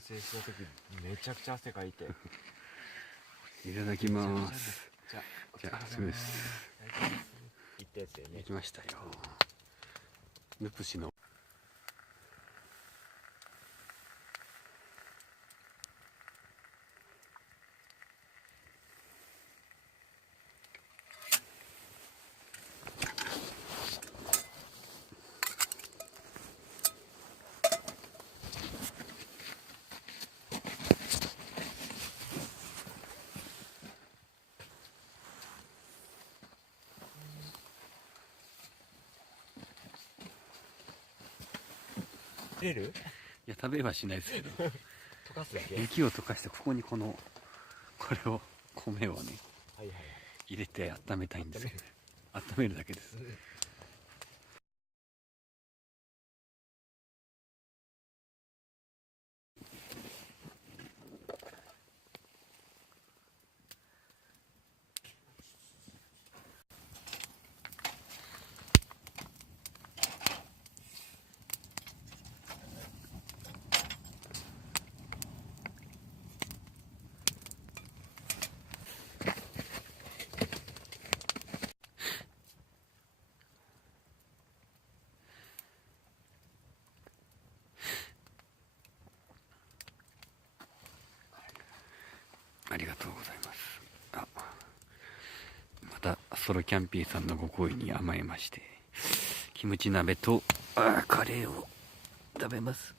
設営した時めちゃくちゃ汗かいていただきます。じゃあそうです。行ったやつでね。行きましたよ。ヌプシの出る？いや食べはしないですけど溶かすだけ。雪を溶かしてここにこれを米をねはいはいはい。入れて温めたいんですけど、温めるだけです。ありがとうございます。またソロキャンピーさんのご好意に甘えましてキムチ鍋とカレーを食べます。